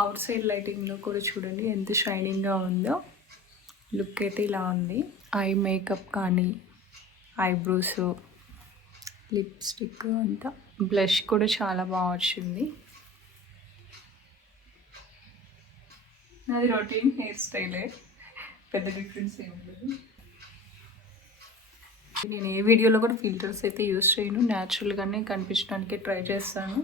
Out side లైటింగ్లో కూడా చూడండి ఎంత షైనింగ్గా ఉందో. లుక్ అయితే ఇలా ఉంది. ఐ మేకప్ కానీ ఐబ్రోస్, లిప్స్టిక్ అంతా, బ్లష్ కూడా చాలా బాగా వచ్చింది. నాది రొటీన్ హెయిర్ స్టైలే, పెద్ద డిఫరెన్స్ ఏమి లేదు. నేను ఏ వీడియోలో కూడా ఫిల్టర్స్ అయితే యూస్ చేయను, న్యాచురల్గానే కనిపించడానికి ట్రై చేస్తాను.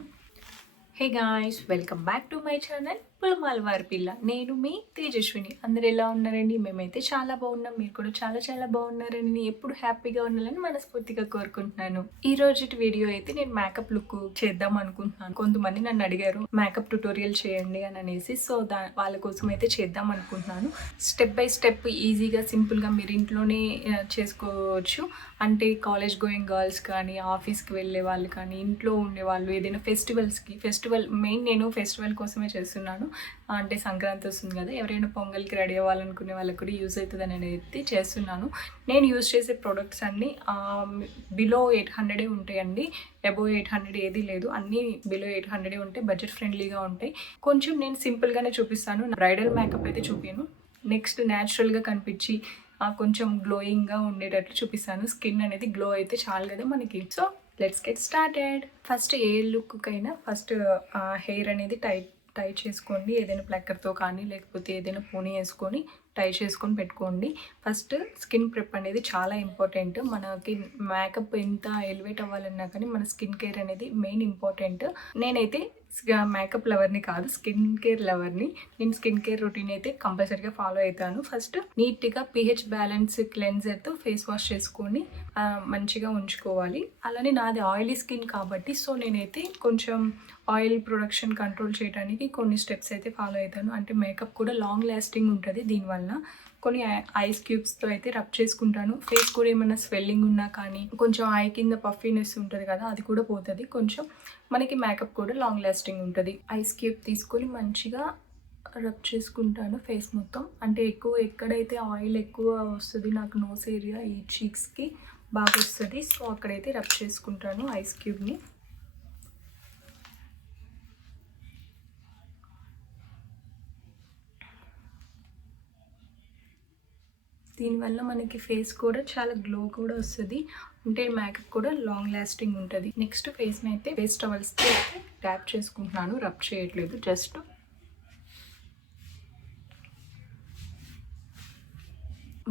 Hey guys, welcome back to my channel పులమాల వారి పిల్ల. నేను మీ తేజస్విని. అందరు ఎలా ఉన్నారండి? మేమైతే చాలా బాగున్నాం, మీరు కూడా చాలా చాలా బాగున్నారని, ఎప్పుడు హ్యాపీగా ఉండాలని మనస్ఫూర్తిగా కోరుకుంటున్నాను. ఈ రోజు వీడియో అయితే నేను మేకప్ లుక్ చేద్దాం అనుకుంటున్నాను. కొంతమంది నన్ను అడిగారు మేకప్ ట్యుటోరియల్ చేయండి అని అనేసి, సో వాళ్ళ కోసం అయితే చేద్దాం అనుకుంటున్నాను. స్టెప్ బై స్టెప్ ఈజీగా సింపుల్గా మీరు ఇంట్లోనే చేసుకోవచ్చు. అంటే కాలేజ్ గోయింగ్ గర్ల్స్ కానీ, ఆఫీస్కి వెళ్ళే వాళ్ళు కానీ, ఇంట్లో ఉండే వాళ్ళు ఏదైనా ఫెస్టివల్ మెయిన్ నేను ఫెస్టివల్ కోసమే చేస్తున్నాను. అంటే సంక్రాంతి వస్తుంది కదా, ఎవరైనా పొంగల్కి రెడీ అవ్వాలనుకునే వాళ్ళకి కూడా యూజ్ అవుతుంది అని అయితే చేస్తున్నాను. నేను యూజ్ చేసే ప్రొడక్ట్స్ అన్నీ బిలో 800 ఉంటాయండి. అబోవ్ 800 ఏది లేదు, అన్నీ బిలో 800 ఉంటాయి. బడ్జెట్ ఫ్రెండ్లీగా ఉంటాయి. కొంచెం నేను సింపుల్గానే చూపిస్తాను. బ్రైడల్ మేకప్ అయితే చూపాను. నెక్స్ట్ న్యాచురల్గా కనిపించి కొంచెం గ్లోయింగ్గా ఉండేటట్లు చూపిస్తాను. స్కిన్ అనేది గ్లో అయితే చాలు కదా మనకి. So let's get started. First ఏ లుక్కైనా ఫస్ట్ హెయిర్ అనేది టై చేసుకోండి. ఏదైనా ప్లక్కర్తో కానీ లేకపోతే ఏదైనా పోనీ వేసుకొని టై చేసుకొని పెట్టుకోండి. ఫస్ట్ స్కిన్ ప్రెప్ అనేది చాలా ఇంపార్టెంట్. మనకి మేకప్ ఎంత ఎలివేట్ అవ్వాలన్నా కానీ మన స్కిన్ కేర్ అనేది మెయిన్ ఇంపార్టెంట్. నేనైతే మేకప్ లవర్ని కాదు, స్కిన్ కేర్ లవర్ని. నేను స్కిన్ కేర్ రొటీన్ అయితే కంపల్సరీగా ఫాలో అవుతాను. ఫస్ట్ నీట్గా pH బ్యాలెన్స్ క్లెన్జర్తో ఫేస్ వాష్ చేసుకొని మంచిగా ఉంచుకోవాలి. అలానే నాది ఆయిలీ స్కిన్ కాబట్టి సో నేనైతే కొంచెం ఆయిల్ ప్రొడక్షన్ కంట్రోల్ చేయడానికి కొన్ని స్టెప్స్ అయితే ఫాలో అవుతాను. అంటే మేకప్ కూడా లాంగ్ లాస్టింగ్ ఉంటుంది దీనివల్ల. కొన్ని ఐస్ క్యూబ్స్తో అయితే రబ్ చేసుకుంటాను. ఫేస్ కూడా ఏమైనా స్వెల్లింగ్ ఉన్నా కానీ, కొంచెం ఐ కింద పఫీనెస్ ఉంటుంది కదా, అది కూడా పోతుంది. కొంచెం మనకి మేకప్ కూడా లాంగ్ లాస్టింగ్ ఉంటుంది. ఐస్ క్యూబ్ తీసుకొని మంచిగా రబ్ చేసుకుంటాను ఫేస్ మొత్తం. అంటే ఎక్కడైతే ఆయిల్ ఎక్కువ వస్తుంది, నాకు నోస్ ఏరియా ఈ చీక్స్కి బాగా వస్తుంది, సో అక్కడైతే రబ్ చేసుకుంటాను ఐస్ క్యూబ్ని. దీనివల్ల మనకి ఫేస్ కూడా చాలా గ్లో కూడా వస్తుంది. అంటే మేకప్ కూడా లాంగ్ లాస్టింగ్ ఉంటుంది. నెక్స్ట్ ఫేస్ని అయితే ఫేస్ టవల్స్తో అయితే ట్యాప్ చేసుకుంటున్నాను, రబ్ చేయట్లేదు. జస్ట్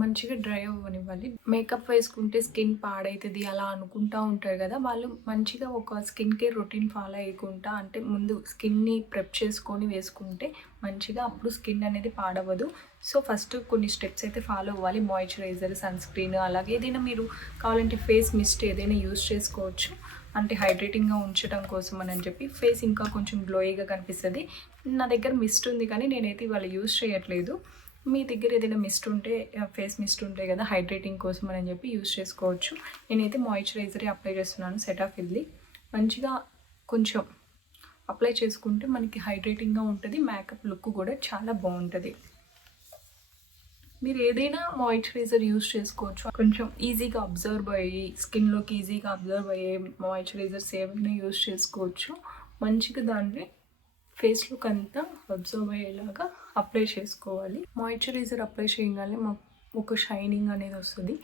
మంచిగా డ్రై అవ్వనివ్వాలి. మేకప్ వేసుకుంటే స్కిన్ పాడవుతుంది అలా అనుకుంటూ ఉంటారు కదా, వాళ్ళు మంచిగా ఒక స్కిన్ కేర్ రొటీన్ ఫాలో అయ్యకుండా, అంటే ముందు స్కిన్ని ప్రెప్ చేసుకొని వేసుకుంటే మంచిగా అప్పుడు స్కిన్ అనేది పాడవదు. సో ఫస్ట్ కొన్ని స్టెప్స్ అయితే ఫాలో అవ్వాలి. మాయిశ్చరైజర్, సన్ స్క్రీన్, అలాగే ఏదైనా మీరు కావాలంటే ఫేస్ మిస్ట్ ఏదైనా యూజ్ చేసుకోవచ్చు. అంటే హైడ్రేటింగ్గా ఉంచడం కోసం అని చెప్పి ఫేస్ ఇంకా కొంచెం గ్లోయిగా కనిపిస్తుంది. నా దగ్గర మిస్ట్ ఉంది కానీ నేనైతే ఇవాళ యూజ్ చేయట్లేదు. మీ దగ్గర ఏదైనా మిస్ట్ ఉంటే, ఫేస్ మిస్ట్ ఉంటాయి కదా హైడ్రేటింగ్ కోసం అని చెప్పి యూజ్ చేసుకోవచ్చు. నేనైతే మాయిశ్చరైజరే అప్లై చేస్తున్నాను, సెటాఫిల్ది. మంచిగా కొంచెం అప్లై చేసుకుంటే మనకి హైడ్రేటింగ్గా ఉంటుంది. మేకప్ లుక్ కూడా చాలా బాగుంటుంది. మీరు ఏదైనా మాయిశ్చరైజర్ యూజ్ చేసుకోవచ్చు. కొంచెం ఈజీగా అబ్జర్వ్ అయ్యి స్కిన్లోకి ఈజీగా అబ్జర్వ్ అయ్యే మాయిశ్చరైజర్స్ ఏమైనా యూజ్ చేసుకోవచ్చు. మంచిగా దాన్ని ఫేస్లోకి అంతా అబ్జర్వ్ అయ్యేలాగా అప్లై చేసుకోవాలి. మాయిశ్చరైజర్ అప్లై చేయగానే మాకు ఒక షైనింగ్ అనేది వస్తుంది.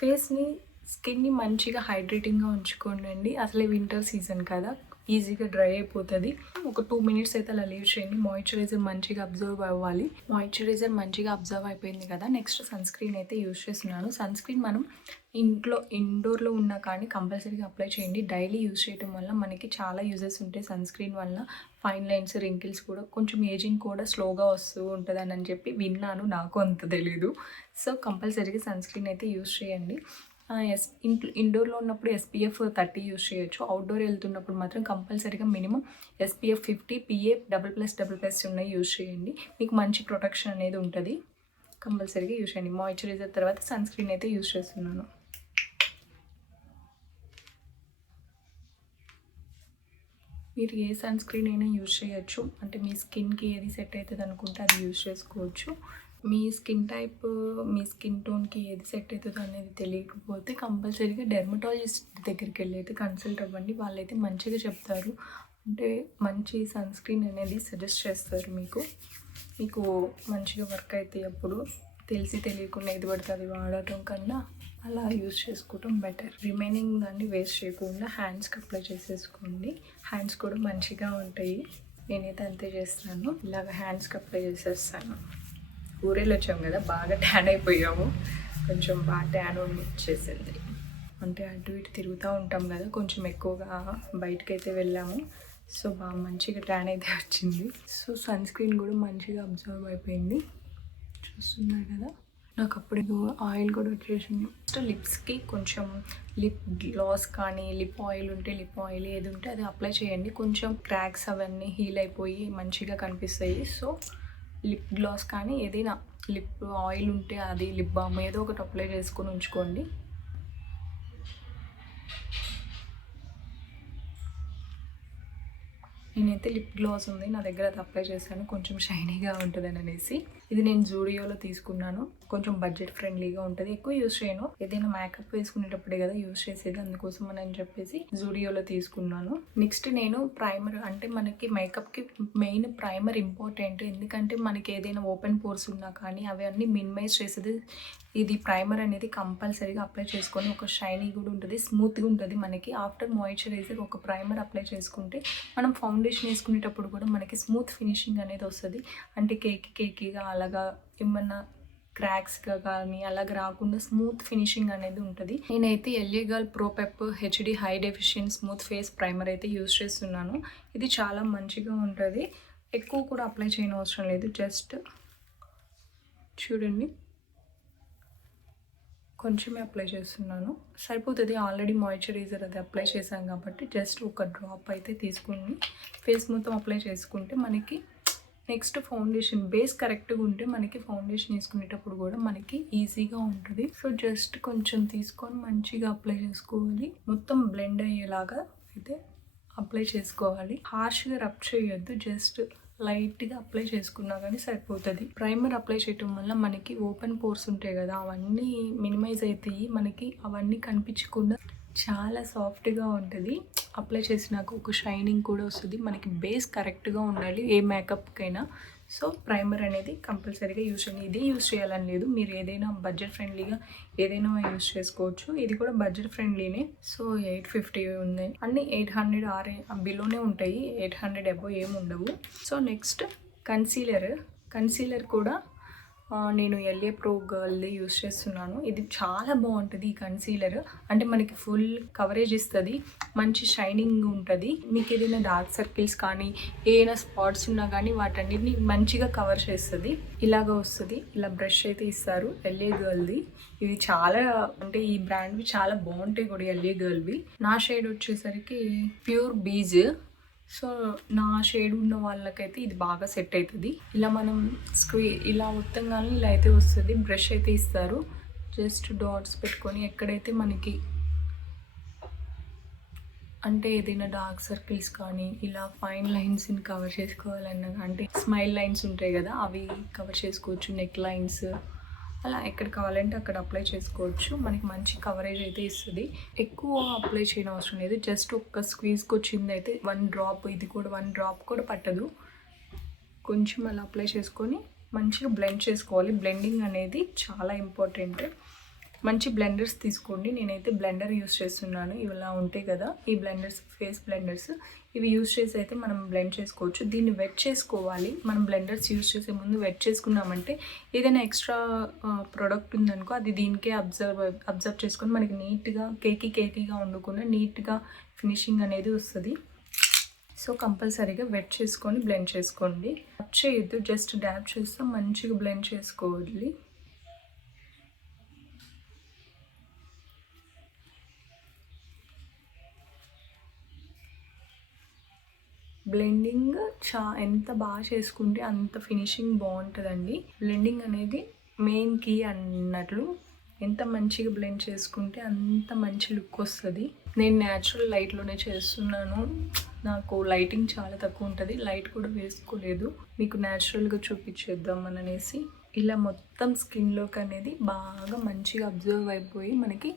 ఫేస్ని, స్కిన్ని మంచిగా హైడ్రేటింగ్గా ఉంచుకోండి. అసలే వింటర్ సీజన్ కదా, ఈజీగా డ్రై అయిపోతుంది. ఒక 2 మినిట్స్ అయితే అలా లీవ్ చేయండి. మాయిశ్చరైజర్ మంచిగా అబ్జర్వ్ అవ్వాలి. మాయిశ్చరైజర్ మంచిగా అబ్జర్వ్ అయిపోయింది కదా, నెక్స్ట్ సన్ స్క్రీన్ అయితే యూజ్ చేస్తున్నాను. సన్ స్క్రీన్ మనం ఇండోర్లో ఉన్నా కానీ కంపల్సరీగా అప్లై చేయండి. డైలీ యూజ్ చేయడం వల్ల మనకి చాలా యూజెస్ ఉంటాయి. సన్ స్క్రీన్ వల్ల ఫైన్ లైన్స్, రింకిల్స్ కూడా, కొంచెం ఏజింగ్ కూడా స్లోగా వస్తూ ఉంటుందని అని చెప్పి విన్నాను, నాకు అంత తెలీదు. సో కంపల్సరీగా సన్ స్క్రీన్ అయితే యూజ్ చేయండి. ఇండోర్లో ఉన్నప్పుడు SPF 30 యూజ్ చేయొచ్చు. అవుట్డోర్ వెళ్తున్నప్పుడు మాత్రం కంపల్సరీగా మినిమం SPF 50 PA+++ ఉన్నాయి యూజ్ చేయండి. మీకు మంచి ప్రొటెక్షన్ అనేది ఉంటుంది. కంపల్సరీగా యూజ్ చేయండి. మాయిశ్చరైజర్ తర్వాత సన్ స్క్రీన్ అయితే యూజ్ చేస్తున్నాను. మీరు ఏ సన్ స్క్రీన్ అయినా యూజ్ చేయొచ్చు. అంటే మీ స్కిన్కి ఏది సెట్ అవుతుంది అనుకుంటే అది యూజ్ చేసుకోవచ్చు. మీ స్కిన్ టైప్, మీ స్కిన్ టోన్కి ఏది సెట్ అవుతుందో అనేది తెలియకపోతే కంపల్సరీగా డెర్మటాలజిస్ట్ దగ్గరికి వెళ్ళి అయితే కన్సల్ట్ అవ్వండి. వాళ్ళైతే మంచిగా చెప్తారు. అంటే మంచి సన్ స్క్రీన్ అనేది సజెస్ట్ చేస్తారు మీకు మంచిగా వర్క్ అయితే అప్పుడు తెలియకుండా ఏది పడితే అది వాడటం కన్నా అలా యూజ్ చేసుకోవటం బెటర్. రిమైనింగ్ దాన్ని వేస్ట్ చేయకుండా హ్యాండ్స్కి అప్లై చేసేసుకోండి. హ్యాండ్స్ కూడా మంచిగా ఉంటాయి. నేనైతే అంతే చేస్తాను, ఇలాగ హ్యాండ్స్కి అప్లై చేసేస్తాను. ఊరేళ్ళు వచ్చాము కదా, బాగా ట్యాన్ అయిపోయాము, కొంచెం బాగా ట్యాన్ వచ్చేసింది. అంటే అటు ఇటు తిరుగుతూ ఉంటాం కదా, కొంచెం ఎక్కువగా బయటకైతే వెళ్ళాము. సో బాగా మంచిగా ట్యాన్ అయితే వచ్చింది. సో సన్ స్క్రీన్ కూడా మంచిగా అబ్జర్వ్ అయిపోయింది, చూస్తున్నారు కదా. నాకు అప్పుడు ఆయిల్ కూడా వచ్చేసింది. ఫస్ట్ లిప్స్కి కొంచెం లిప్ గ్లాస్ కానీ లిప్ ఆయిల్ ఉంటే లిప్ ఆయిల్ ఏది ఉంటే అది అప్లై చేయండి. కొంచెం క్రాక్స్ అవన్నీ హీల్ అయిపోయి మంచిగా కనిపిస్తాయి. సో లిప్ గ్లాస్ కానీ ఏదైనా లిప్ ఆయిల్ ఉంటే అది లిప్ బామ్ ఏదో ఒకటి అప్లై చేసుకొని ఉంచుకోండి. నేనైతే లిప్ గ్లాస్ ఉంది నా దగ్గర, అది అప్లై చేశాను, కొంచెం షైనీగా ఉంటుందని అనేసి. ఇది నేను జూడియోలో తీసుకున్నాను, కొంచెం బడ్జెట్ ఫ్రెండ్లీగా ఉంటుంది. ఎక్కువ యూజ్ చేయను, ఏదైనా మేకప్ వేసుకునేటప్పుడే కదా యూజ్ చేసేది, అందుకోసం అని చెప్పేసి జూడియోలో తీసుకున్నాను. నెక్స్ట్ నేను ప్రైమర్, అంటే మనకి మేకప్కి మెయిన్ ప్రైమర్ ఇంపార్టెంట్. ఎందుకంటే మనకి ఏదైనా ఓపెన్ పోర్స్ ఉన్నా కానీ అవి అన్నీ మినిమైజ్ చేసేది ఇది ప్రైమర్ అనేది కంపల్సరీగా అప్లై చేసుకొని, ఒక షైనీ కూడా ఉంటుంది, స్మూత్గా ఉంటుంది మనకి. ఆఫ్టర్ మాయిశ్చరైజర్ ఒక ప్రైమర్ అప్లై చేసుకుంటే మనం ఫౌండేషన్ వేసుకునేటప్పుడు కూడా మనకి స్మూత్ ఫినిషింగ్ అనేది వస్తుంది. అంటే కేకీగా అలాగా ఏమన్నా క్రాక్స్గా కానీ అలాగ రాకుండా స్మూత్ ఫినిషింగ్ అనేది ఉంటుంది. నేనైతే LA girl pro pep HD high deficient smooth face primer అయితే యూజ్ చేస్తున్నాను. ఇది చాలా మంచిగా ఉంటుంది, ఎక్కువ కూడా అప్లై చేయని అవసరం లేదు. జస్ట్ చూడండి, కొంచెమే అప్లై చేస్తున్నాను, సరిపోతుంది. ఆల్రెడీ మాయిశ్చరైజర్ అది అప్లై చేశాను కాబట్టి జస్ట్ ఒక డ్రాప్ అయితే తీసుకుని ఫేస్ మొత్తం అప్లై చేసుకుంటే మనకి నెక్స్ట్ ఫౌండేషన్ బేస్ కరెక్ట్గా ఉంటే మనకి ఫౌండేషన్ వేసుకునేటప్పుడు కూడా మనకి ఈజీగా ఉంటుంది. సో జస్ట్ కొంచెం తీసుకొని మంచిగా అప్లై చేసుకోవాలి, మొత్తం బ్లెండ్ అయ్యేలాగా అయితే అప్లై చేసుకోవాలి. హార్ష్గా రబ్ చేయొద్దు, జస్ట్ లైట్గా అప్లై చేసుకున్నా కానీ సరిపోతుంది. ప్రైమర్ అప్లై చేయటం వల్ల మనకి ఓపెన్ పోర్స్ ఉంటాయి కదా, అవన్నీ మినిమైజ్ అవుతాయి, మనకి అవన్నీ కనిపించకుండా చాలా సాఫ్ట్గా ఉంటుంది. అప్లై చేసినాక ఒక షైనింగ్ కూడా వస్తుంది. మనకి బేస్ కరెక్ట్గా ఉండాలి ఏ మేకప్కైనా. సో ప్రైమర్ అనేది కంపల్సరీగా యూజ్ చేయండి. ఇది యూజ్ చేయాలని లేదు, మీరు ఏదైనా బడ్జెట్ ఫ్రెండ్లీగా ఏదైనా యూజ్ చేసుకోవచ్చు. ఇది కూడా బడ్జెట్ ఫ్రెండ్లీనే. సో 850 ఉంది, అన్నీ 800 ఆరే బిలోనే ఉంటాయి, 800 అబోవ్ ఏమి ఉండవు. సో నెక్స్ట్ కన్సీలర్ కూడా నేను ఎల్ఏ ప్రో గర్ల్ది యూజ్ చేస్తున్నాను. ఇది చాలా బాగుంటుంది ఈ కన్సీలర్, అంటే మనకి ఫుల్ కవరేజ్ ఇస్తుంది, మంచి షైనింగ్ ఉంటుంది. మీకు ఏదైనా డార్క్ సర్కిల్స్ కానీ ఏదైనా స్పాట్స్ ఉన్నా కానీ వాటన్నిటిని మంచిగా కవర్ చేస్తుంది. ఇలాగ వస్తుంది, ఇలా బ్రష్ అయితే ఇస్తారు ఎల్ఏ గర్ల్ది. ఇవి చాలా, అంటే ఈ బ్రాండ్వి చాలా బాగుంటాయి కూడా ఎల్ఏ గర్ల్వి. నా షేడ్ వచ్చేసరికి ప్యూర్ బీజ్. సో నా షేడ్ ఉన్న వాళ్ళకైతే ఇది బాగా సెట్ అవుతుంది. ఇలా మనం ఇలా మొత్తం కానీ ఇలా అయితే వస్తుంది. బ్రష్ అయితే ఇస్తారు, జస్ట్ డాట్స్ పెట్టుకొని ఎక్కడైతే మనకి అంటే ఏదైనా డార్క్ సర్కిల్స్ కానీ ఇలా ఫైన్ లైన్స్ని కవర్ చేసుకోవాలన్నా, అంటే స్మైల్ లైన్స్ ఉంటాయి కదా అవి కవర్ చేసుకోవచ్చు, నెక్ లైన్స్, అలా ఎక్కడ కావాలంటే అక్కడ అప్లై చేసుకోవచ్చు. మనకి మంచి కవరేజ్ అయితే ఇస్తుంది. ఎక్కువ అప్లై చేయడం అవసరం లేదు, జస్ట్ ఒక్క స్క్వీజ్కి వచ్చింది అయితే 1 డ్రాప్, ఇది కూడా 1 డ్రాప్ కూడా పట్టదు. కొంచెం అలా అప్లై చేసుకొని మంచిగా బ్లెండ్ చేసుకోవాలి. బ్లెండింగ్ అనేది చాలా ఇంపార్టెంట్. మంచి బ్లెండర్స్ తీసుకోండి. నేనైతే బ్లెండర్ యూస్ చేస్తున్నాను, ఇవి ఇలా ఉంటాయి కదా ఈ బ్లెండర్స్, ఫేస్ బ్లెండర్స్. ఇవి యూస్ చేసి అయితే మనం బ్లెండ్ చేసుకోవచ్చు. దీన్ని వెట్ చేసుకోవాలి. మనం బ్లెండర్స్ యూస్ చేసే ముందు వెట్ చేసుకున్నామంటే ఏదైనా ఎక్స్ట్రా ప్రోడక్ట్ ఉందనుకో అది దీనికే అబ్జర్వ్ చేసుకొని మనకి నీట్గా కేకీగా ఉండకుండా నీట్గా ఫినిషింగ్ అనేది వస్తుంది. సో కంపల్సరీగా వెట్ చేసుకొని బ్లెండ్ చేసుకోండి. టచ్ చేయొద్దు, జస్ట్ డ్యాబ్ చేస్తూ మంచిగా బ్లెండ్ చేసుకోవాలి. బ్లెండింగ్ ఎంత బాగా చేసుకుంటే అంత ఫినిషింగ్ బాగుంటుందండి. బ్లెండింగ్ అనేది మెయిన్ కీ అన్నట్లు, ఎంత మంచిగా బ్లెండ్ చేసుకుంటే అంత మంచి లుక్ వస్తుంది. నేను న్యాచురల్ లైట్లోనే చేస్తున్నాను, నాకు లైటింగ్ చాలా తక్కువ ఉంటుంది, లైట్ కూడా వేసుకోలేదు, మీకు న్యాచురల్గా చూపించేద్దామని అనేసి. ఇలా మొత్తం స్కిన్లోకి అనేది బాగా మంచిగా అబ్జర్వ్ అయిపోయి మనకి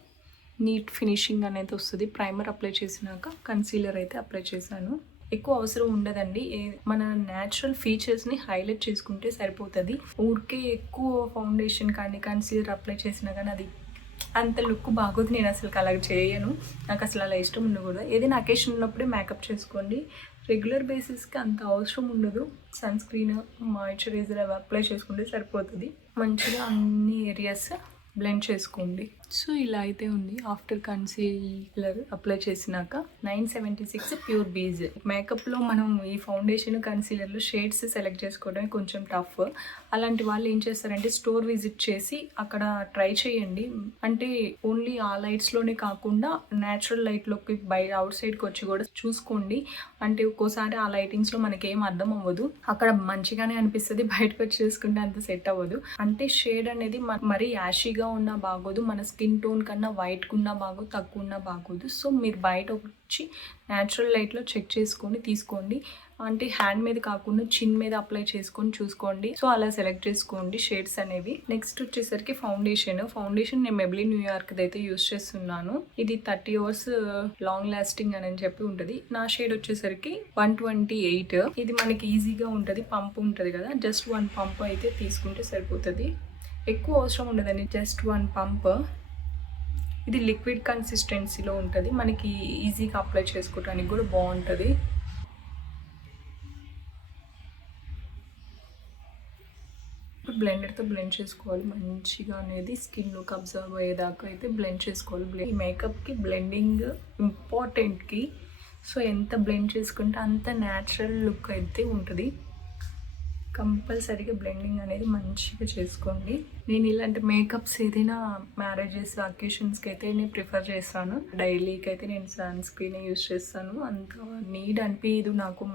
నీట్ ఫినిషింగ్ అనేది వస్తుంది. ప్రైమర్ అప్లై చేసినాక కన్సీలర్ అయితే అప్లై చేశాను. ఎక్కువ అవసరం ఉండదండి. మన న్యాచురల్ ఫీచర్స్ని హైలైట్ చేసుకుంటే సరిపోతుంది. ఊరికే ఎక్కువ ఫౌండేషన్ కానీ కన్సీలర్ అప్లై చేసినా కానీ అది అంత లుక్ బాగోదు. నేను అసలు అలా చేయను, నాకు అసలు అలా ఇష్టం ఉండకూడదు. ఏదైనా అకేషన్ ఉన్నప్పుడే మేకప్ చేసుకోండి, రెగ్యులర్ బేసిస్కి అంత అవసరం ఉండదు. సన్ స్క్రీన్, మాయిశ్చరైజర్ అవి అప్లై చేసుకుంటే సరిపోతుంది. మంచిగా అన్ని ఏరియాస్ బ్లెండ్ చేసుకోండి. సో ఇలా అయితే ఉంది. ఆఫ్టర్ కన్సీలర్ అప్లై చేసినాక 976 ప్యూర్ బీజ్. మేకప్లో మనం ఈ ఫౌండేషన్ కన్సీలర్లో షేడ్స్ సెలెక్ట్ చేసుకోవడానికి కొంచెం టఫ్. అలాంటి వాళ్ళు ఏం చేస్తారంటే స్టోర్ విజిట్ చేసి అక్కడ ట్రై చేయండి. అంటే ఓన్లీ ఆ లైట్స్లోనే కాకుండా న్యాచురల్ లైట్లోకి బయట అవుట్ సైడ్కి వచ్చి కూడా చూసుకోండి. అంటే ఒక్కోసారి ఆ లైటింగ్స్లో మనకి ఏం అర్థం అవ్వదు, అక్కడ మంచిగానే అనిపిస్తుంది, బయటకు వచ్చి చూసుకుంటే అంత సెట్ అవ్వదు. అంటే షేడ్ అనేది మరీ యాషీగా ఉన్నా బాగోదు, మన స్కిన్ టోన్ కన్నా వైట్గా ఉన్నా బాగోదు, తక్కువ ఉన్నా బాగోదు. సో మీరు బయట వచ్చి న్యాచురల్ లైట్లో చెక్ చేసుకొని తీసుకోండి. అంటే హ్యాండ్ మీద కాకుండా చిన్ మీద అప్లై చేసుకొని చూసుకోండి. సో అలా సెలెక్ట్ చేసుకోండి షేడ్స్ అనేవి. నెక్స్ట్ వచ్చేసరికి ఫౌండేషన్ నేను మెబ్లిన్ న్యూయార్క్ది అయితే యూస్ చేస్తున్నాను. ఇది 30 hours లాంగ్ లాస్టింగ్ అని చెప్పి ఉంటుంది. నా షేడ్ వచ్చేసరికి 128. ఇది మనకి ఈజీగా ఉంటుంది, పంప్ ఉంటుంది కదా, జస్ట్ 1 పంప్ అయితే తీసుకుంటే సరిపోతుంది. ఎక్కువ అవసరం ఉండదండి, జస్ట్ 1 పంప్. ఇది లిక్విడ్ కన్సిస్టెన్సీలో ఉంటుంది, మనకి ఈజీగా అప్లై చేసుకోవడానికి కూడా బాగుంటుంది. బ్లెండర్తో బ్లెండ్ చేసుకోవాలి మంచిగా, అనేది స్కిన్లోకి అబ్జర్వ్ అయ్యేదాకా అయితే బ్లెండ్ చేసుకోవాలి. ఈ మేకప్కి బ్లెండింగ్ ఇంపార్టెంట్కి. సో ఎంత బ్లెండ్ చేసుకుంటే అంత న్యాచురల్ లుక్ అయితే ఉంటుంది. కంపల్సరీగా బ్లెండింగ్ అనేది మంచిగా చేసుకోండి. నేను ఇలాంటి మేకప్స్ ఏదైనా మ్యారేజెస్, అకేషన్స్కి అయితే నేను ప్రిఫర్ చేస్తాను. డైలీకి అయితే నేను సన్ స్క్రీన్ యూస్ చేస్తాను. అంత నీడ్ అనిపించదు నాకు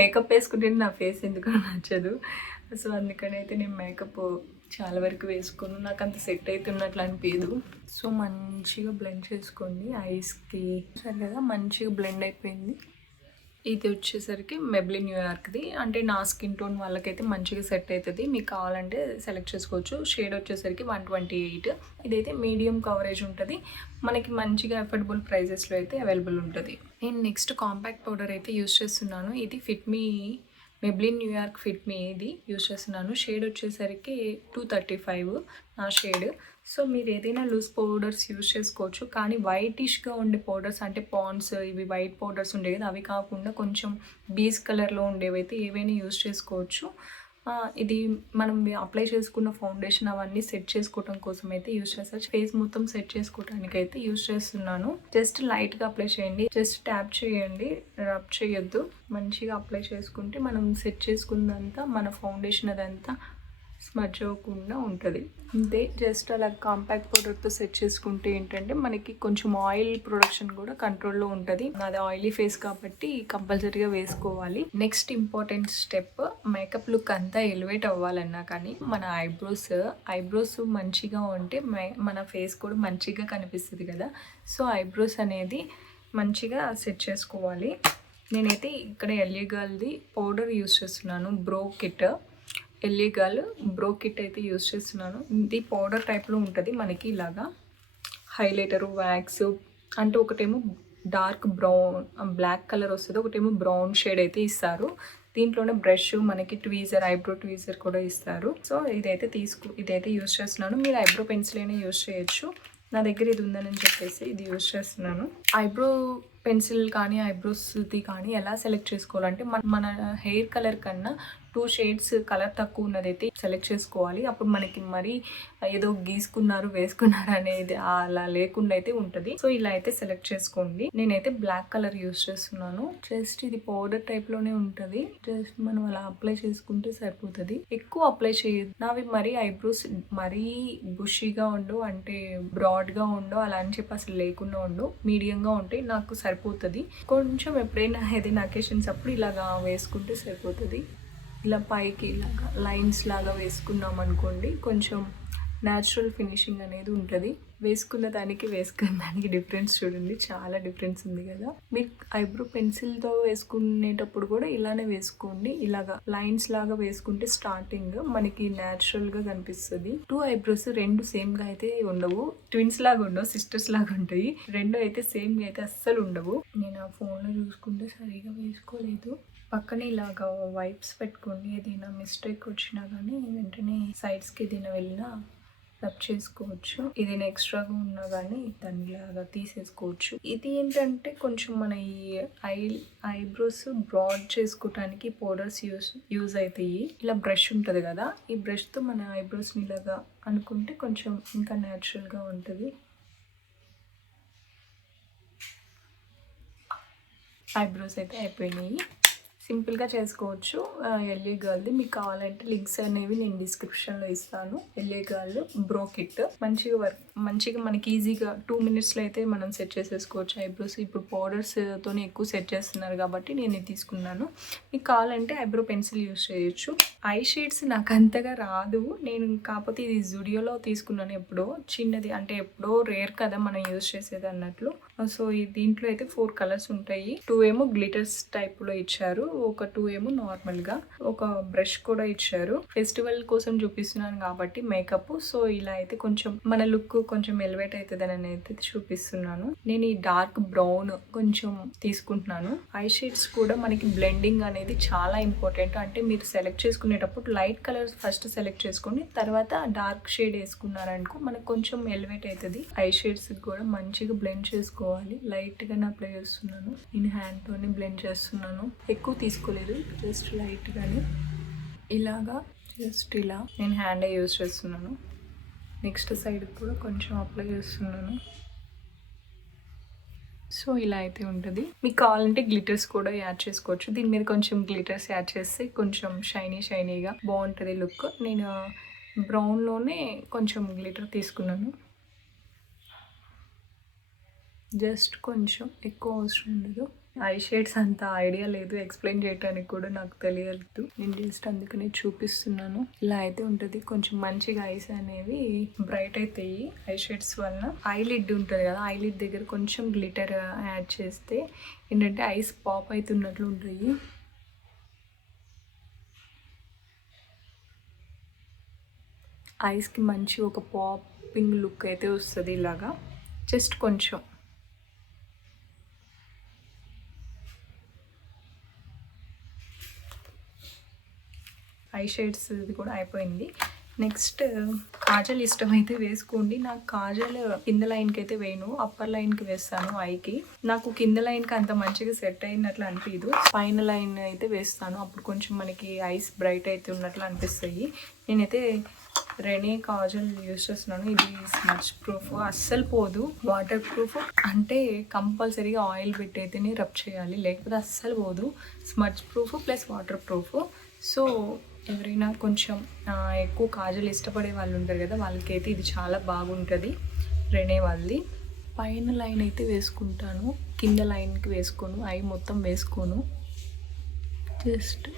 మేకప్ వేసుకుంటే నా ఫేస్ ఎందుకు నచ్చదు. సో అందుకని అయితే నేను మేకప్ చాలా వరకు వేసుకోను, నాకు అంత సెట్ అవుతున్నట్లు అనిపించదు. సో మంచిగా బ్లెండ్ చేసుకోండి ఐస్కి. సరే కదా, మంచిగా బ్లెండ్ అయిపోయింది. ఇది వచ్చేసరికి మెబ్లిన్ న్యూయార్క్ది. అంటే నా స్కిన్ టోన్ వాళ్ళకైతే మంచిగా సెట్ అవుతుంది, మీకు కావాలంటే సెలెక్ట్ చేసుకోవచ్చు. షేడ్ వచ్చేసరికి 128. ఇదైతే మీడియం కవరేజ్ ఉంటుంది, మనకి మంచిగా అఫోర్డబుల్ ప్రైజెస్లో అయితే అవైలబుల్ ఉంటుంది. నేను నెక్స్ట్ కాంపాక్ట్ పౌడర్ అయితే యూస్ చేస్తున్నాను. ఇది ఫిట్మీ మెబ్లిన్ న్యూయార్క్ ఫిట్మీ ఇది యూస్ చేస్తున్నాను. షేడ్ వచ్చేసరికి 235 నా షేడ్. సో మీరు ఏదైనా లూజ్ పౌడర్స్ యూస్ చేసుకోవచ్చు, కానీ వైటిష్గా ఉండే పౌడర్స్ అంటే పాండ్స్, ఇవి వైట్ పౌడర్స్ ఉండేవి కదా, అవి కాకుండా కొంచెం బీజ్ కలర్లో ఉండేవి అయితే ఏవైనా యూస్ చేసుకోవచ్చు. ఇది మనం అప్లై చేసుకున్న ఫౌండేషన్ అవన్నీ సెట్ చేసుకోవడం కోసం అయితే యూస్ చేస్తారు. ఫేస్ మొత్తం సెట్ చేసుకోవడానికి అయితే యూస్ చేస్తున్నాను. జస్ట్ లైట్గా అప్లై చేయండి, జస్ట్ ట్యాప్ చేయండి, రబ్ చేయొద్దు. మంచిగా అప్లై చేసుకుంటే మనం సెట్ చేసుకున్నంతా మన ఫౌండేషన్ అదంతా స్మజ్ అవ్వకుండా ఉంటుంది. అంతే, జస్ట్ అలా కాంపాక్ట్ పౌడర్తో సెట్ చేసుకుంటే ఏంటంటే మనకి కొంచెం ఆయిల్ ప్రొడక్షన్ కూడా కంట్రోల్లో ఉంటుంది. అది ఆయిలీ ఫేస్ కాబట్టి కంపల్సరీగా వేసుకోవాలి. Next important step, makeup look అంతా ఎలివేట్ అవ్వాలన్నా కానీ మన ఐబ్రోస్ మంచిగా ఉంటే మన ఫేస్ కూడా మంచిగా కనిపిస్తుంది కదా. సో ఐబ్రోస్ అనేది మంచిగా సెట్ చేసుకోవాలి. నేనైతే ఇక్కడ ఎల్ఈ గర్ల్ది పౌడర్ యూస్ చేస్తున్నాను, ఎల్ఈ గర్ల్ బ్రో కిట్ అయితే యూస్ చేస్తున్నాను. ఇది పౌడర్ టైప్లో ఉంటుంది, మనకి ఇలాగా హైలైటరు, వ్యాక్స్ అంటే ఒకటేమో డార్క్ బ్లాక్ కలర్ వస్తుంది, ఒకటేమో బ్రౌన్ షేడ్ అయితే ఇస్తారు. దీంట్లోనే బ్రష్, మనకి ట్వీజర్, ఐబ్రో ట్వీజర్ కూడా ఇస్తారు. సో ఇదైతే యూస్ చేస్తున్నాను. మీరు ఐబ్రో పెన్సిల్ అయినా యూస్ చేయొచ్చు, నా దగ్గర ఇది ఉందని చెప్పేసి ఇది యూస్ చేస్తున్నాను. ఐబ్రో పెన్సిల్ కానీ ఐబ్రోస్ది కానీ ఎలా సెలెక్ట్ చేసుకోవాలంటే మన హెయిర్ కలర్ కన్నా 2 shades కలర్ తక్కువ ఉన్నదైతే సెలెక్ట్ చేసుకోవాలి. అప్పుడు మనకి మరీ ఏదో వేసుకున్నారు అనేది అలా లేకుండా అయితే ఉంటుంది. సో ఇలా అయితే సెలెక్ట్ చేసుకోండి. నేనైతే బ్లాక్ కలర్ యూస్ చేస్తున్నాను. జస్ట్ ఇది పౌడర్ టైప్లోనే ఉంటుంది, జస్ట్ మనం అలా అప్లై చేసుకుంటే సరిపోతుంది. ఎక్కువ అప్లై చేయొద్దు. నావి మరీ ఐబ్రోస్ మరీ బుషీగా ఉండవు, అంటే బ్రాడ్గా ఉండవు అలా అని చెప్పి అసలు లేకుండా ఉండవు, మీడియంగా ఉంటాయి, నాకు సరిపోతుంది. కొంచెం ఎప్పుడైనా ఏదైనా అకేషన్స్ అప్పుడు ఇలాగా వేసుకుంటే సరిపోతుంది. ఇలా పైకి ఇలాగా లైన్స్ లాగా వేసుకున్నాం అనుకోండి, కొంచెం న్యాచురల్ ఫినిషింగ్ అనేది ఉంటుంది. వేసుకున్న దానికి డిఫరెన్స్ చూడండి, చాలా డిఫరెన్స్ ఉంది కదా. మీరు ఐబ్రో పెన్సిల్తో వేసుకునేటప్పుడు కూడా ఇలానే వేసుకోండి. ఇలాగా లైన్స్ లాగా వేసుకుంటే స్టార్టింగ్ మనకి న్యాచురల్గా కనిపిస్తుంది. 2 ఐబ్రోస్ రెండు సేమ్గా అయితే ఉండవు, ట్విన్స్ లాగా ఉండవు, సిస్టర్స్ లాగా ఉంటాయి. రెండు అయితే సేమ్గా అయితే అస్సలు ఉండవు. నేను ఆ ఫోన్లో చూసుకుంటే సరిగా వేసుకోలేదు. పక్కనే ఇలాగా వైప్స్ పెట్టుకోండి. ఏదైనా మిస్టేక్ వచ్చినా కానీ వెంటనే సైడ్స్కి ఏదైనా వెళ్ళినా రబ్ చేసుకోవచ్చు. ఏదైనా ఎక్స్ట్రాగా ఉన్నా కానీ దాన్ని ఇలాగా తీసేసుకోవచ్చు. ఇది ఏంటంటే కొంచెం మన ఈ ఐబ్రోస్ బ్రాడ్ చేసుకోవటానికి పౌడర్స్ యూజ్ అవుతాయి. ఇలా బ్రష్ ఉంటుంది కదా, ఈ బ్రష్తో మన ఐబ్రోస్ని ఇలాగా అనుకుంటే కొంచెం ఇంకా న్యాచురల్గా ఉంటుంది. ఐబ్రోస్ అయితే అయిపోయినాయి. సింపుల్గా చేసుకోవచ్చు. ఎల్ఏ గర్ల్ది మీకు కావాలంటే లింక్స్ అనేవి నేను డిస్క్రిప్షన్లో ఇస్తాను. ఎల్ఏ గర్ల్ బ్రో కిట్ మంచిగా మనకి ఈజీగా 2 minutesలో అయితే మనం సెట్ చేసేసుకోవచ్చు ఐబ్రోస్. ఇప్పుడు పౌడర్స్తోనే ఎక్కువ సెట్ చేస్తున్నారు కాబట్టి నేను ఇది తీసుకున్నాను. మీకు కావాలంటే ఐబ్రో పెన్సిల్ యూస్ చేయొచ్చు. ఐ షేడ్స్ నాకు అంతగా రాదు, నేను కాకపోతే ఇది జుడియోలో తీసుకున్నాను ఎప్పుడో, చిన్నది అంటే ఎప్పుడో రేర్ కదా మనం యూజ్ చేసేది అన్నట్లు. సో దీంట్లో అయితే 4 కలర్స్ ఉంటాయి. 2 ఏమో గ్లిటర్స్ టైప్లో ఇచ్చారు, ఒక 2 ఏమో నార్మల్గా, ఒక బ్రష్ కూడా ఇచ్చారు. ఫెస్టివల్ కోసం చూపిస్తున్నాను కాబట్టి మేకప్, సో ఇలా అయితే కొంచెం మన లుక్ కొంచెం ఎలివేట్ అవుతుంది అని అయితే చూపిస్తున్నాను. నేను ఈ డార్క్ బ్రౌన్ కొంచెం తీసుకుంటున్నాను. ఐ షేడ్స్ కూడా మనకి బ్లెండింగ్ అనేది చాలా ఇంపార్టెంట్. అంటే మీరు సెలెక్ట్ చేసుకునేటప్పుడు లైట్ కలర్స్ ఫస్ట్ సెలెక్ట్ చేసుకోండి, తర్వాత డార్క్ షేడ్ వేసుకున్నారనుకో మనకు కొంచెం ఎలివేట్ అవుతుంది. ఐ షేడ్స్ కూడా మంచిగా బ్లెండ్ చేసుకోవాలి. లైట్గానే అప్లై చేస్తున్నాను, నేను హ్యాండ్తోనే బ్లెండ్ చేస్తున్నాను, ఎక్కువ తీసుకోలేదు, జస్ట్ లైట్గానే ఇలాగా, జస్ట్ ఇలా నేను హ్యాండే యూజ్ చేస్తున్నాను. నెక్స్ట్ సైడ్ కూడా కొంచెం అప్లై చేస్తున్నాను. సో ఇలా అయితే ఉంటుంది. మీకు కావాలంటే గ్లిటర్స్ కూడా యాడ్ చేసుకోవచ్చు. దీని మీద కొంచెం గ్లిటర్స్ యాడ్ చేస్తే కొంచెం షైనీగా బాగుంటుంది లుక్. నేను బ్రౌన్లోనే కొంచెం గ్లిటర్ తీసుకున్నాను, జస్ట్ కొంచెం, ఎక్కువ అవసరం ఉండదు. ఐ షేడ్స్ అంత ఐడియా లేదు, ఎక్స్ప్లెయిన్ చేయడానికి కూడా నాకు తెలియదు, నేను జస్ట్ అందుకనే చూపిస్తున్నాను. ఇలా అయితే ఉంటుంది. కొంచెం మంచిగా ఐస్ అనేవి బ్రైట్ అవుతాయి ఐ షేడ్స్ వలన. ఐ లిడ్ ఉంటుంది కదా, ఐ లిడ్ దగ్గర కొంచెం గ్లిటర్ యాడ్ చేస్తే ఏంటంటే ఐస్ పాప్ అవుతున్నట్లు ఉంటాయి. ఐస్కి మంచి ఒక పాపింగ్ లుక్ అయితే వస్తుంది. ఇలాగా జస్ట్ కొంచెం ఐ షేడ్స్ ఇది కూడా అయిపోయింది. నెక్స్ట్ కాజల్ ఇష్టమైతే వేసుకోండి. నాకు కాజల్ కింద లైన్కి అయితే వేయను, అప్పర్ లైన్కి వేస్తాను ఐకి. నాకు కింద లైన్కి అంత మంచిగా సెట్ అయినట్లు అనిపించదు, పైన లైన్ అయితే వేస్తాను, అప్పుడు కొంచెం మనకి ఐస్ బ్రైట్ అయితే ఉన్నట్లు అనిపిస్తాయి. నేనైతే రెనీ కాజల్ యూజ్ చేస్తున్నాను. ఇది స్మచ్ ప్రూఫ్, అస్సలు పోదు. వాటర్ ప్రూఫ్ అంటే కంపల్సరీగా ఆయిల్ పెట్టయితేనే రబ్ చేయాలి, లేకపోతే అస్సలు పోదు. Smudge proof plus water proof. So ఎవరైనా కొంచెం ఎక్కువ కాజల్ ఇష్టపడే వాళ్ళు ఉంటారు కదా, వాళ్ళకైతే ఇది చాలా బాగుంటుంది రెనే వాళ్ళది. పైన లైన్ అయితే వేసుకుంటాను, కింద లైన్కి వేసుకోను, ఐ మొత్తం వేసుకోను, జస్ట్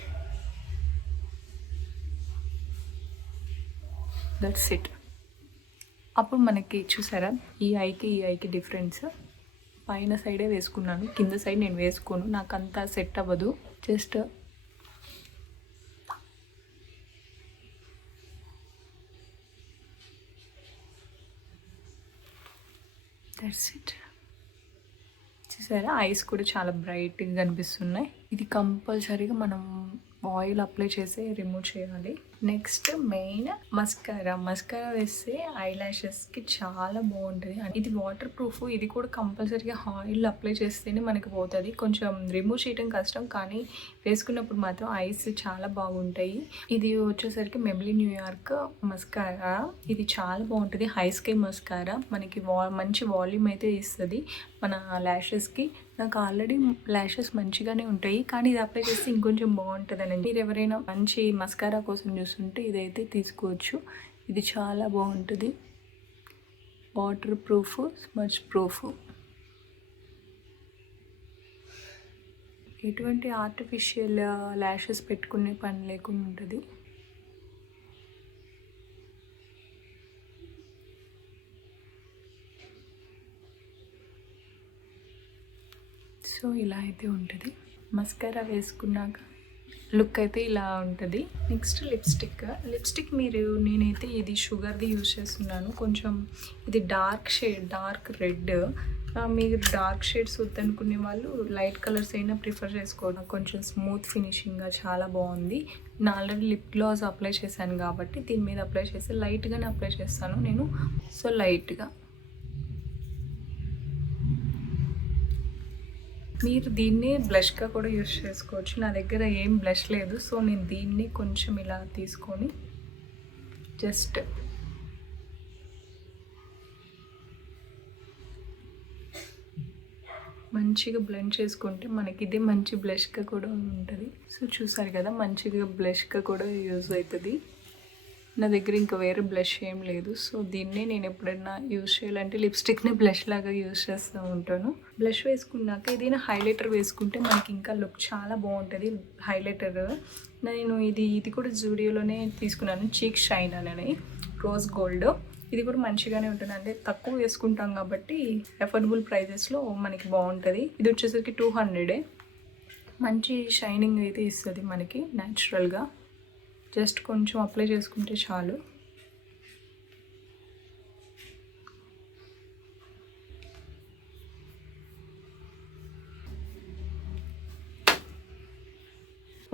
దట్స్ ఇట్. అప్పుడు మనకి చూసారా ఈ ఐకి డిఫరెన్స్. పైన సైడే వేసుకున్నాను, కింద సైడ్ నేను వేసుకోను, నాకు అంతా సెట్ అవ్వదు. Just that's it. చూసారా ఐస్ కూడా చాలా బ్రైట్గా కనిపిస్తున్నాయి. ఇది కంపల్సరీగా మనం ఆయిల్ అప్లై చేసి రిమూవ్ చేయాలి. నెక్స్ట్ మెయిన్ మస్కారా వేస్తే ఐ లాషెస్కి చాలా బాగుంటుంది. ఇది వాటర్ ప్రూఫ్, ఇది కూడా కంపల్సరీగా ఆయిల్ అప్లై చేస్తేనే మనకి పోతుంది. కొంచెం రిమూవ్ చేయడం కష్టం, కానీ వేసుకున్నప్పుడు మాత్రం ఐస్ చాలా బాగుంటాయి. ఇది వచ్చేసరికి మెబ్లిన్ న్యూయార్క్ మస్కారా, ఇది చాలా బాగుంటుంది. హై స్కై మస్కారా, మనకి మంచి వాల్యూమ్ అయితే ఇస్తుంది మన ల్యాషెస్కి. నాకు ఆల్రెడీ ల్యాషెస్ మంచిగానే ఉంటాయి, కానీ ఇది అప్లై చేస్తే ఇంకొంచెం బాగుంటుందని. మీరు ఎవరైనా మంచి మస్కారా కోసం చూస్తుంటే ఇదైతే తీసుకోవచ్చు, ఇది చాలా బాగుంటుంది. వాటర్ ప్రూఫ్, స్మచ్ ప్రూఫ్, ఎటువంటి ఆర్టిఫిషియల్ ల్యాషెస్ పెట్టుకునే పని లేకుండా ఉంటుంది. సో ఇలా అయితే ఉంటుంది. మస్కారా వేసుకున్నాక లుక్ అయితే ఇలా ఉంటుంది. నెక్స్ట్ లిప్స్టిక్ నేనైతే ఇది షుగర్ది యూజ్ చేస్తున్నాను. కొంచెం ఇది డార్క్ రెడ్. మీరు డార్క్ షేడ్స్ వద్దనుకునే వాళ్ళు లైట్ కలర్స్ అయినా ప్రిఫర్ చేసుకోవడం. కొంచెం స్మూత్ ఫినిషింగ్గా చాలా బాగుంది. నేను ఆల్రెడీ లిప్ గ్లాస్ అప్లై చేశాను కాబట్టి దీని మీద అప్లై చేసి లైట్గానే అప్లై చేస్తాను నేను. సో లైట్గా మీరు దీన్ని బ్లష్గా కూడా యూజ్ చేసుకోవచ్చు. నా దగ్గర ఏం బ్లష్ లేదు, సో నేను దీన్ని కొంచెం ఇలా తీసుకొని జస్ట్ మంచిగా బ్లెండ్ చేసుకుంటే మనకి ఇది మంచి బ్లష్గా కూడా ఉంటుంది. సో చూసారు కదా, మంచిగా బ్లష్గా కూడా యూజ్ అవుతుంది. నా దగ్గర ఇంకా వేరే బ్లష్ ఏం లేదు. సో దీన్నే నేను ఎప్పుడైనా యూజ్ చేయాలంటే లిప్స్టిక్ని బ్లష్ లాగా యూజ్ చేస్తూ ఉంటాను. బ్లష్ వేసుకున్నాక ఏదైనా హైలైటర్ వేసుకుంటే మనకి ఇంకా లుక్ చాలా బాగుంటుంది. హైలైటర్ నేను ఇది కూడా జూడియోలోనే తీసుకున్నాను. చీక్ షైన్ అని రోజ్ గోల్డ్. ఇది కూడా మంచిగానే ఉంటుంది. అంటే తక్కువ వేసుకుంటాం కాబట్టి అఫోర్డబుల్ ప్రైజెస్లో మనకి బాగుంటుంది. ఇది వచ్చేసరికి 200. మంచి షైనింగ్ అయితే ఇస్తుంది మనకి న్యాచురల్గా. జస్ట్ కొంచెం అప్లై చేసుకుంటే చాలు.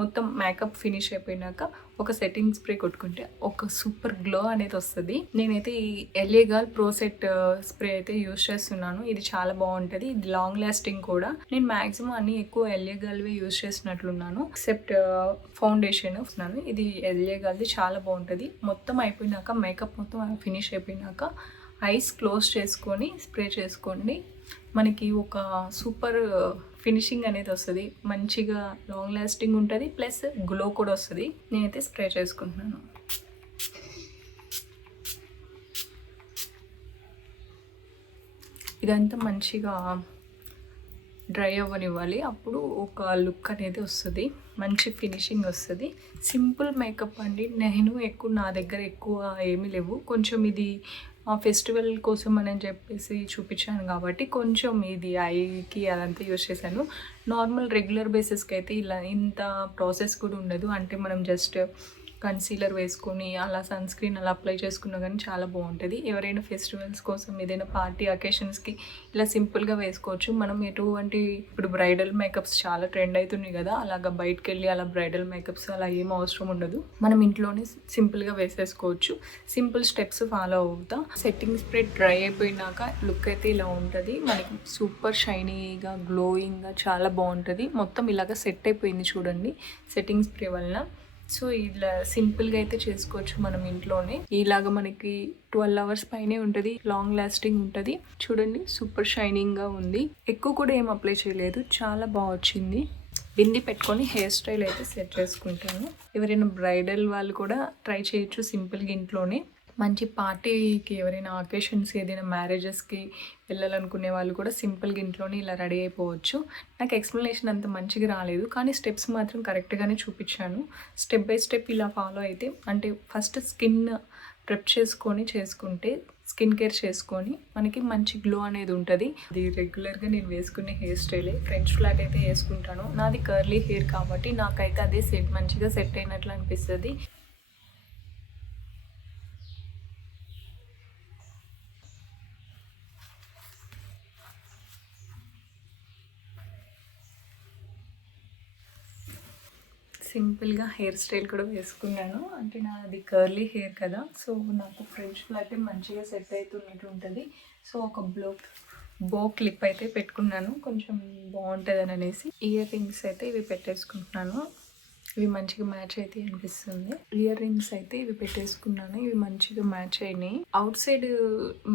మొత్తం మేకప్ ఫినిష్ అయిపోయినాక ఒక సెట్టింగ్ స్ప్రే కొట్టుకుంటే ఒక సూపర్ గ్లో అనేది వస్తుంది. నేనైతే ఈ ఎల్ఏగాల్ ప్రోసెట్ స్ప్రే అయితే యూజ్ చేస్తున్నాను. ఇది చాలా బాగుంటుంది. ఇది లాంగ్ లాస్టింగ్ కూడా. నేను మ్యాక్సిమం అన్ని ఎక్కువ ఎల్ఏగాల్వే యూజ్ చేసినట్లున్నాను. ఎక్సెప్ట్ ఫౌండేషన్ వస్తున్నాను. ఇది ఎల్ఏగాల్ది చాలా బాగుంటుంది. మొత్తం అయిపోయినాక మేకప్ మొత్తం ఫినిష్ అయిపోయినాక ఐస్ క్లోజ్ చేసుకొని స్ప్రే చేసుకోండి. మనకి ఒక సూపర్ ఫినిషింగ్ అనేది వస్తుంది. మంచిగా లాంగ్ లాస్టింగ్ ఉంటుంది, ప్లస్ గ్లో కూడా వస్తుంది. నేనైతే స్ప్రే చేసుకుంటున్నాను. ఇదంతా మంచిగా డ్రై అవ్వనివ్వాలి. అప్పుడు ఒక లుక్ అనేది వస్తుంది, మంచి ఫినిషింగ్ వస్తుంది. సింపుల్ మేకప్ అండి. నా దగ్గర ఎక్కువ ఏమీ లేవు. కొంచెం ఇది ఫెస్టివల్ కోసం అని చెప్పేసి చూపించాను కాబట్టి కొంచెం ఇది ఐకి అదంతా యూజ్ చేశాను. నార్మల్ రెగ్యులర్ బేసిస్కి అయితే ఇంత ప్రాసెస్ కూడా ఉండదు. అంటే మనం జస్ట్ కన్సీలర్ వేసుకొని అలా సన్ స్క్రీన్ అలా అప్లై చేసుకున్నా కానీ చాలా బాగుంటుంది. ఎవరైనా ఫెస్టివల్స్ కోసం ఏదైనా పార్టీ అకేషన్స్కి ఇలా సింపుల్గా వేసుకోవచ్చు. మనం ఇప్పుడు బ్రైడల్ మేకప్స్ చాలా ట్రెండ్ అవుతున్నాయి కదా, అలాగా బయటకు వెళ్ళి అలా బ్రైడల్ మేకప్స్ అలా ఏం అవసరం ఉండదు. మనం ఇంట్లోనే సింపుల్గా వేసేసుకోవచ్చు. సింపుల్ స్టెప్స్ ఫాలో అవుతా. సెట్టింగ్ స్ప్రే డ్రై అయిపోయినాక లుక్ అయితే ఇలా ఉంటుంది. మనకి సూపర్ షైనీగా గ్లోయింగ్గా చాలా బాగుంటుంది. మొత్తం ఇలాగ సెట్ అయిపోయింది చూడండి సెట్టింగ్ స్ప్రే వలన. సో ఇలా సింపుల్గా అయితే చేసుకోవచ్చు మనం ఇంట్లోనే. ఇలాగ మనకి 12 hours పైనే ఉంటుంది. లాంగ్ లాస్టింగ్ ఉంటుంది. చూడండి సూపర్ షైనింగ్గా ఉంది. ఎక్కువ కూడా ఏం అప్లై చేయలేదు, చాలా బాగా వచ్చింది. బింది పెట్టుకొని హెయిర్ స్టైల్ అయితే సెట్ చేసుకుంటాను. ఎవరైనా బ్రైడల్ వాళ్ళు కూడా ట్రై చేయొచ్చు సింపుల్గా ఇంట్లోనే. మంచి పార్టీకి ఎవరైనా అకేషన్స్ ఏదైనా మ్యారేజెస్కి వెళ్ళాలనుకునే వాళ్ళు కూడా సింపుల్గా ఇంట్లోనే ఇలా రెడీ అయిపోవచ్చు. నాకు ఎక్స్ప్లెనేషన్ అంత మంచిగా రాలేదు, కానీ స్టెప్స్ మాత్రం కరెక్ట్గానే చూపించాను. స్టెప్ బై స్టెప్ ఇలా ఫాలో అయితే, అంటే ఫస్ట్ స్కిన్ ప్రెప్ చేసుకుంటే స్కిన్ కేర్ చేసుకొని మనకి మంచి గ్లో అనేది ఉంటుంది. అది రెగ్యులర్గా నేను వేసుకునే హెయిర్ స్టైలే. ఫ్రెంచ్ ఫ్లాట్ అయితే వేసుకుంటాను. నాది కర్లీ హెయిర్ కాబట్టి నాకైతే అదే మంచిగా సెట్ అయినట్లు అనిపిస్తుంది. సింపుల్గా హెయిర్ స్టైల్ కూడా వేసుకున్నాను. అంటే నాది కర్లీ హెయిర్ కదా, సో నాకు ఫ్రెంచ్ ఫ్లాట్ మంచిగా సెట్ అవుతున్నట్టు ఉంటుంది. సో ఒక బో క్లిప్ అయితే పెట్టుకున్నాను, కొంచెం బాగుంటుందని అనేసి. ఇయర్ రింగ్స్ అయితే ఇవి పెట్టేసుకుంటున్నాను. ఇవి మంచిగా మ్యాచ్ అయితే అనిపిస్తుంది. ఇయర్ రింగ్స్ అయితే ఇవి పెట్టేసుకున్నాను. ఇవి మంచిగా మ్యాచ్ అయినాయి. అవుట్ సైడ్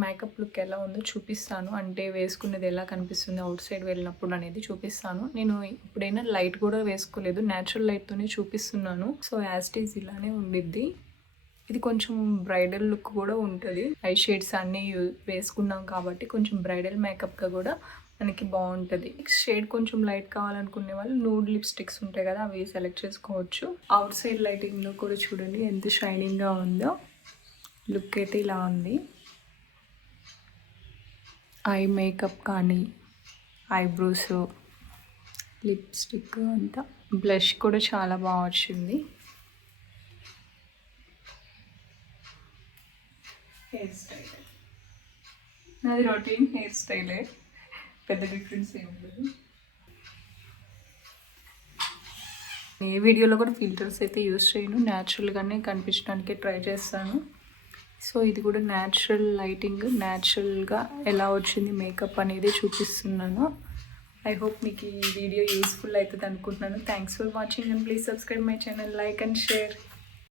మేకప్ లుక్ ఎలా ఉందో చూపిస్తాను. అంటే వేసుకునేది ఎలా కనిపిస్తుంది అవుట్ సైడ్ వెళ్ళినప్పుడు అనేది చూపిస్తాను. నేను ఇప్పుడైనా లైట్ కూడా వేసుకోలేదు, న్యాచురల్ లైట్తోనే చూపిస్తున్నాను. సో యాజ్ ఇట్ ఈజ్ ఇలానే ఉండిద్ది. ఇది కొంచెం బ్రైడల్ లుక్ కూడా ఉంటుంది. ఐ షేడ్స్ అన్నీ వేసుకున్నాం కాబట్టి కొంచెం బ్రైడల్ మేకప్గా కూడా మనకి బాగుంటుంది. షేడ్ కొంచెం లైట్ కావాలనుకునే వాళ్ళు నూడ్ లిప్స్టిక్స్ ఉంటాయి కదా, అవి సెలెక్ట్ చేసుకోవచ్చు. అవుట్ సైడ్ లైటింగ్లో కూడా చూడండి ఎంత షైనింగ్గా ఉందో. లుక్ అయితే ఇలా ఉంది. ఐ మేకప్ కానీ ఐబ్రోస్ లిప్స్టిక్ అంతా, బ్లష్ కూడా చాలా బాగా వచ్చింది. హెయిర్ స్టైల్ నాది రొటీన్ హెయిర్ స్టైలే, పెద్ద డిఫరెన్స్ ఏం లేదు. ఏ వీడియోలో కూడా ఫిల్టర్స్ అయితే యూస్ చేయను, న్యాచురల్గానే కనిపించడానికి ట్రై చేస్తాను. సో ఇది కూడా న్యాచురల్ లైటింగ్, న్యాచురల్గా ఎలా వచ్చింది మేకప్ అనేది చూపిస్తున్నాను. ఐ హోప్ మీకు ఈ వీడియో యూస్ఫుల్ అవుతుంది అనుకుంటున్నాను. Thanks for watching and please subscribe my channel, like and share.